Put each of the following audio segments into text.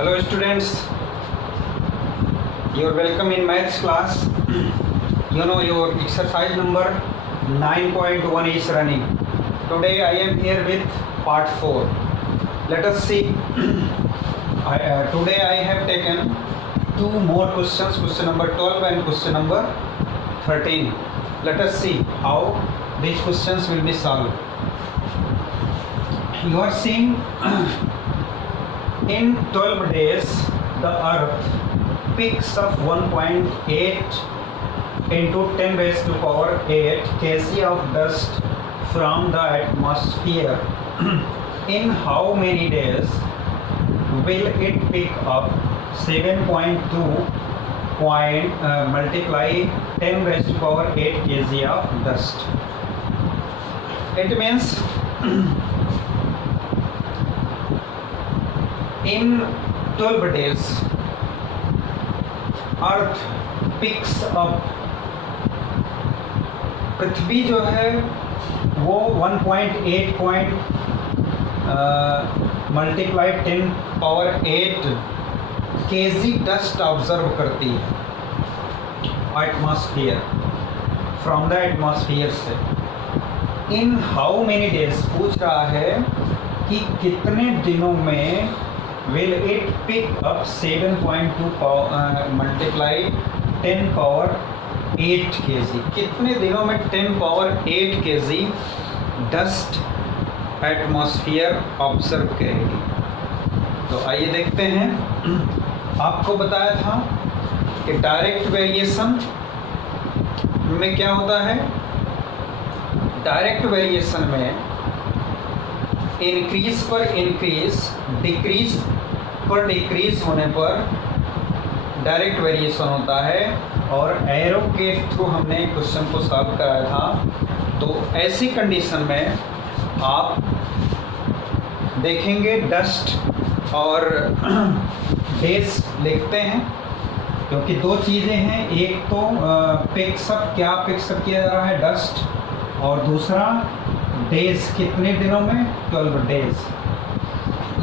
Hello students, you are welcome in maths class. You know your exercise number 9.1 is running. Today I am here with part 4. Let us see. Today I have taken two more questions, question number 12 and question number 13. Let us see how these questions will be solved. You are seeing in 12 days the earth picks up 1.8 into 10 raised to power 8 kg of dust from the atmosphere. In how many days will it pick up 7.2 multiply 10 raised to power 8 kg of dust? It means in 12 days earth picks up, पृथ्वी जो है वो 1.8 multiply 10 power 8 KG dust observe करती है atmosphere, from the atmosphere से. In how many days पूछ रहा है कि कितने दिनों में will it pick up 7.2 multiply 10 power 8 kg. कितने दिनों में 10 power 8 kg dust atmosphere observe करेगी. तो आइए देखते हैं. आपको बताया था कि डायरेक्ट वेरिएशन में क्या होता है. डायरेक्ट वेरिएशन में इंक्रीज पर इंक्रीज, डिक्रीज पर डिक्रीज होने पर डायरेक्ट वेरिएशन होता है. और एरो के थ्रू हमने क्वेश्चन को सॉल्व कराया था. तो ऐसी कंडीशन में आप देखेंगे डस्ट और डेज लिखते हैं, क्योंकि दो चीज़ें हैं. एक तो पिक्सअप, क्या पिक्सअप किया जा रहा है, डस्ट, और दूसरा डेज, कितने दिनों में, 12 डेज.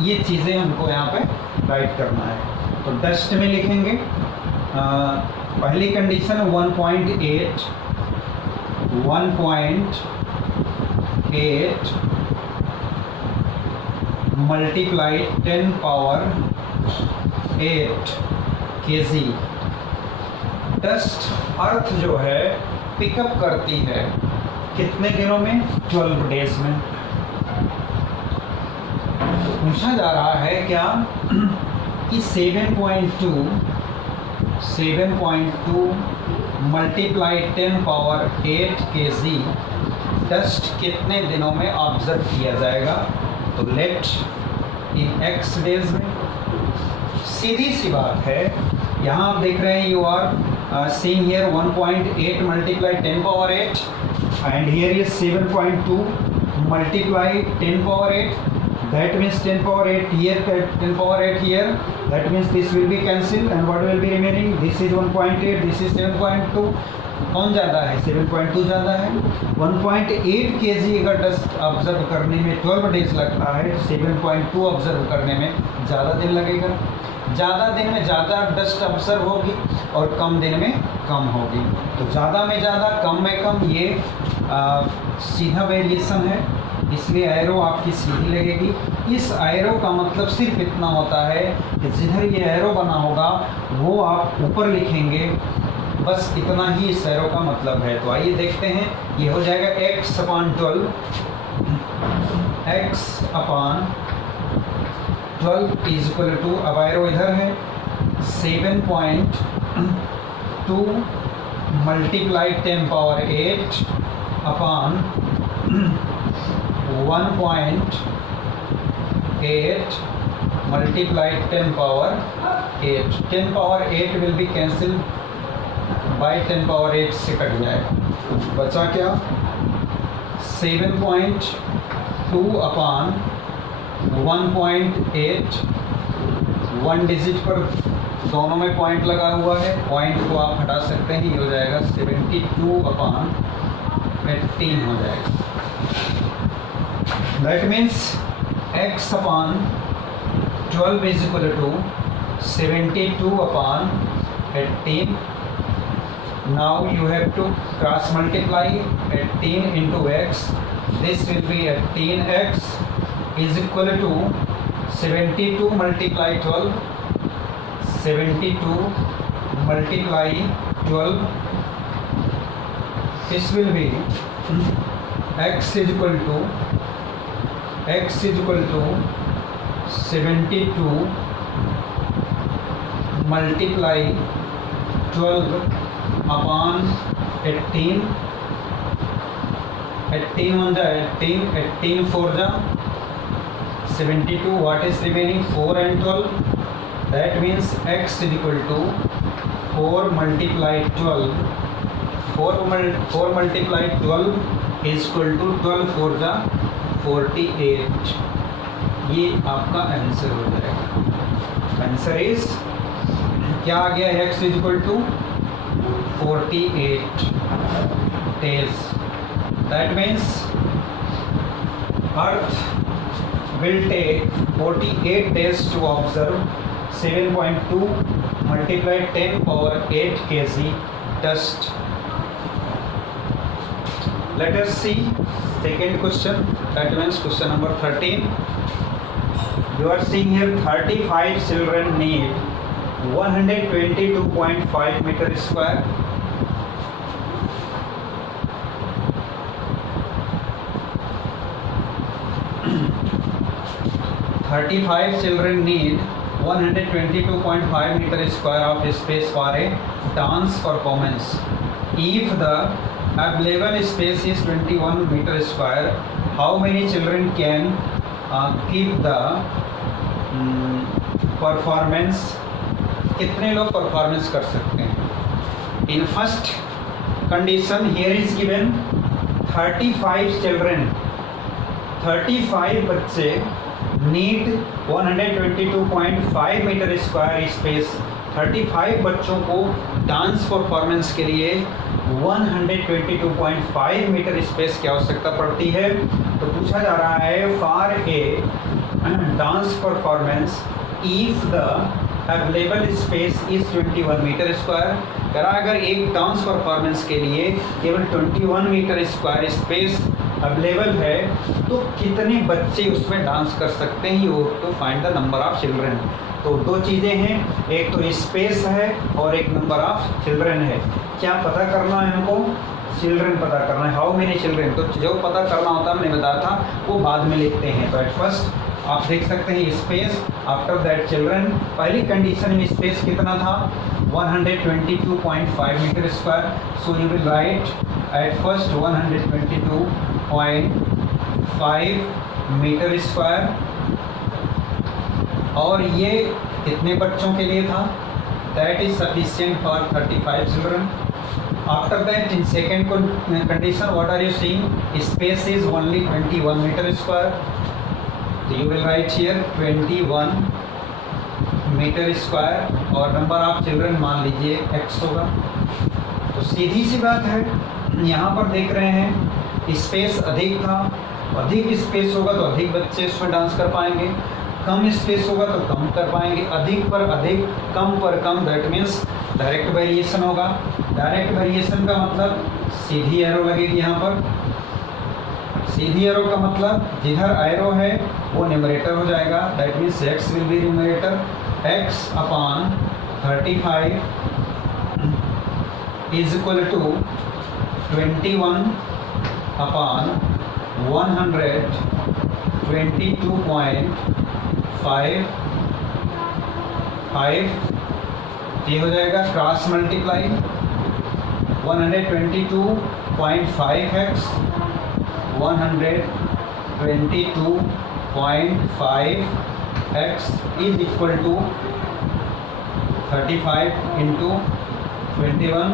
ये चीज़ें हमको यहाँ पे राइट करना है. तो डस्ट में लिखेंगे पहली condition 1.8 multiply 10 power 8 kg dust earth जो है पिकअप करती है कितने दिनों में, 12 डेज में. पूछा जा रहा है क्या कि 7.2 मल्टीप्लाई 10 पावर 8 kg डस्ट कितने दिनों में ऑब्जर्व किया जाएगा. तो लेट इन x डेज में. सीधी सी बात है. यहाँ आप देख रहे हैं you are seeing here 1.8 multiply 10 power 8 and here is 7.2 multiply 10 power 8. That means 10 power 8 here, 10 power 8 here. That means this will be cancelled and what will be remaining? This is 1.8, this is 7.2. कौन ज़्यादा है? 7.2 ज़्यादा है. 1.8 kg अगर dust observe करने में 12 days लगता है, 7.2 ऑब्जर्व करने में ज़्यादा दिन लगेगा. ज़्यादा दिन में ज़्यादा डस्ट ऑब्जर्व होगी और कम दिन में कम होगी. तो ज़्यादा में ज़्यादा, कम में कम, ये सीधा वेरिएशन है, इसलिए एरो आपकी सीधी लगेगी. इस एरो का मतलब सिर्फ इतना होता है कि जिधर ये एरो बना होगा वो आप ऊपर लिखेंगे, बस इतना ही इस एरो का मतलब है. तो आइए देखते हैं. ये हो जाएगा x/12, x/12 is equal to, अब एरो इधर है, 7.2 multiply 10 power 8 upon 1.8 multiply 10 power 8. 10 power 8 will be cancelled by 10 power 8 से कट जाएगा. बचा क्या, 7.2 अपॉन 1.8. 1 डिजिट पर दोनों में पॉइंट लगा हुआ है, पॉइंट को आप हटा सकते हैं. ये हो जाएगा 72 अपॉन 15 हो जाएगा. That means x upon 12 is equal to 72/18. Now you have to cross multiply 18 into x. This will be 18x is equal to 72 multiply 12. 72 multiply 12. This will be x is equal to 72 multiply 12 upon 18. 18 on the 18 4 the 72. What is remaining? 4 and 12. That means x is equal to 4 multiply 12. 4 multiply 12 is equal to 12 4 the 48. ये आपका answer हो जाएगा. Answer is क्या आ गया? x is equal to 48 days. That means Earth will take 48 days to observe 7.2 multiplied 10 power 8 kg dust. Let us see second question. That means question number 13. You are seeing here 35 children need 122.5 meter square. Thirty-five children need 122.5 meter square of space for a dance performance. If the available space is 21 meter square, how many children can keep the performance? कितने लोग performance कर सकते हैं? In first condition here is given 35 children, 35 बच्चे need 122.5 metre square space. 35 बच्चों को dance performance के लिए 122.5 मीटर स्पेस की आवश्यकता पड़ती है. तो पूछा जा रहा है for a dance performance if the available space is 21 metre square. करा अगर एक डांस परफॉर्मेंस के लिए केवल 21 मीटर स्क्वायर स्पेस अवेलेबल है तो कितने बच्चे उसमें डांस कर सकते हैं? You to find the number of children. तो दो चीज़ें हैं, एक तो स्पेस है और एक नंबर ऑफ चिल्ड्रन है. क्या पता करना है हमको? चिल्ड्रन पता करना है. How many children? तो जो पता करना होता है मैंने बताया था वो बाद में लिखते हैं. तो एट फर्स्ट आप देख सकते हैं स्पेस, आफ्टर दैट चिल्ड्रन. पहली कंडीशन में स्पेस कितना था? 122.5 metre square. So you will write at first 122.5 metre square. और ये कितने बच्चों के लिए था? That is sufficient for 35 children. After that in second condition what are you seeing? Space is only 21 metre square. तो you will write here 21 metre square और number of children मान लीजिए x होगा. तो सीधी सी बात है, यहाँ पर देख रहे हैं स्पेस अधिक था, अधिक स्पेस होगा तो अधिक बच्चे उसमें डांस कर पाएंगे, कम स्पेस होगा तो कम कर पाएंगे. अधिक पर अधिक, कम पर कम, दैट मीन्स डायरेक्ट वेरिएशन होगा. डायरेक्ट वेरिएशन का मतलब सीधी एरो लगेगी. यहाँ पर सीधी एरो का मतलब जिधर एरो है वो न्यूमरेटर हो जाएगा. That means x will be numerator. x upon 35 is equal to 21 upon 122.5 ये हो जाएगा cross multiply 122.5x 122.5x is equal to 35 into 21.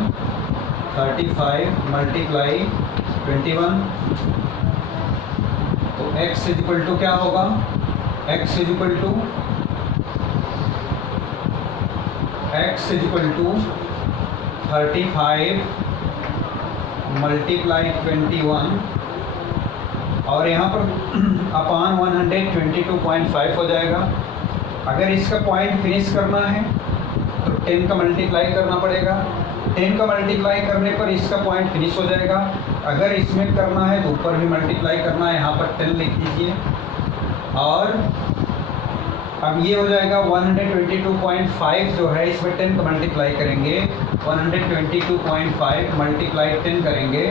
35 multiply 21. तो x is equal to क्या होगा? x is equal to 35 multiply 21 और यहाँ पर अपान 122.5 हो जाएगा. अगर इसका पॉइंट फिनिश करना है तो 10 का मल्टीप्लाई करना पड़ेगा। 10 का मल्टीप्लाई करने पर इसका पॉइंट फिनिश हो जाएगा। अगर इसमें करना है तो ऊपर भी मल्टीप्लाई करना है, यहाँ पर 10 लिख दीजिए। और अब ये हो जाएगा 122.5 जो है, इसमें 10 का मल्टीप्लाई करेंगे, 122.5 मल्टीप्लाई 10 करेंगे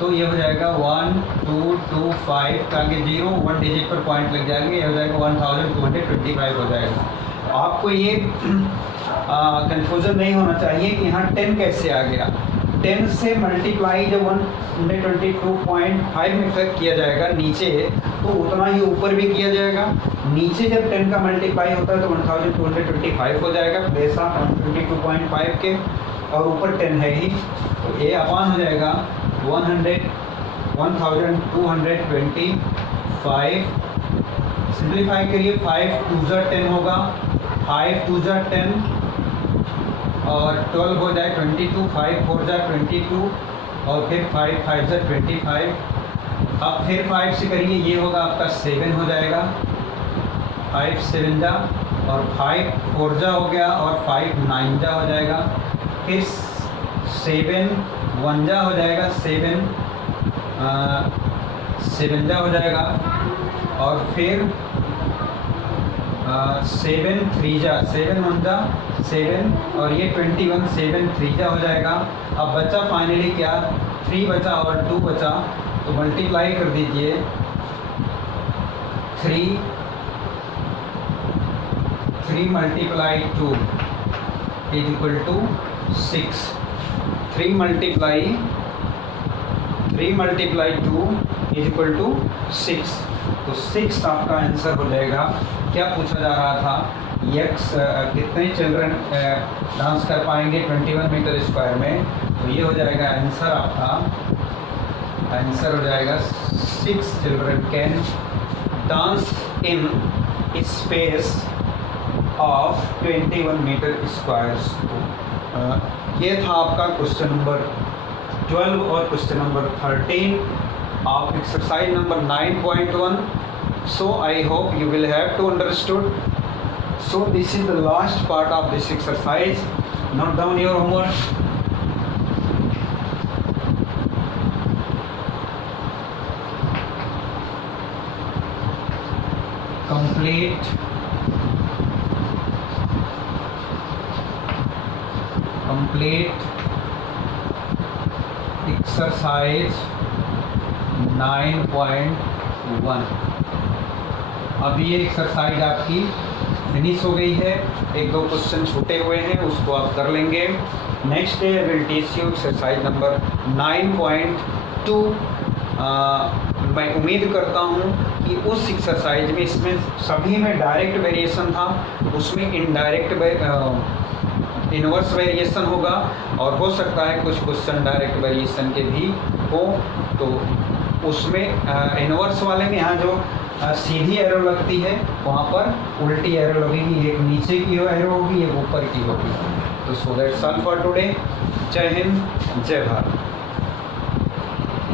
तो ये हो जाएगा 1225 का आगे 0 1 डिजिट पर पॉइंट लग जाएंगे, ये हो जाएगा 1225 हो जाएगा। आपको ये कन्फ्यूज़न नहीं होना चाहिए कि यहाँ 10 कैसे आ गया। 10 से मल्टीप्लाई जब 122.5 में तक किया जाएगा नीचे, तो उतना ही ऊपर भी किया जाएगा। नीचे जब 10 का मल्टीप्लाई होता है तो 1225 हो जाएगा प्लेस ऑफ 122.5 के, और ऊपर 10 है ही, तो ये अपान हो जाएगा 1225। सिंप्लीफाई करिए, 5 2 10 होगा, 5 2 10 और 12 हो जाए 22, 5 4 22 और फिर 5 5 25। अब फिर 5 से करिए, ये होगा आपका 7 हो जाएगा, 5 7 जा, और 5 4 जा हो गया, और 5 9 जा हो जाएगा, फिर 7 1 जा हो जाएगा, 7 7 जा हो जाएगा, और फिर 7 3 जा, 7 1 जा 7, और ये 21 7 3 जा हो जाएगा। अब बचा फाइनली क्या, 3 बचा और 2 बचा, तो मल्टीप्लाई कर दीजिए, 3 multiply 2 is equal to 6। 3 multiply 2 is equal to 6, तो 6 आपका आंसर हो जाएगा। क्या पूछा जा रहा था, यक्स कितने चिल्ड्रन डांस कर पाएंगे 21 मीटर स्क्वायर में, तो ये हो जाएगा आंसर आपका, आंसर हो जाएगा 6 children can dance in space of 21 metre square. ये था आपका क्वेश्चन नंबर 12 और question number 13 of exercise number 9.1. So I hope you will have to understood. So this is the last part of this exercise. Note down your homework. Complete exercise 9.1। अब ये exercise आपकी finish हो गई है, एक दो question छूटे हुए हैं, उसको आप कर लेंगे। Next day I will teach you exercise number 9.2। मैं उम्मीद करता हूँ कि उस एक्सरसाइज में, इसमें सभी में डायरेक्ट वेरिएशन था, उसमें इनडायरेक्ट इनवर्स वेरिएशन होगा, और हो सकता है कुछ क्वेश्चन डायरेक्ट वेरिएशन के भी हो। तो उसमें इनवर्स वाले में यहाँ जो सीधी एरो लगती है, वहाँ पर उल्टी एरो लगेगी, एक नीचे की एरो होगी, एक ऊपर की होगी। तो so that's all for today. जय हिंद, जय भारत।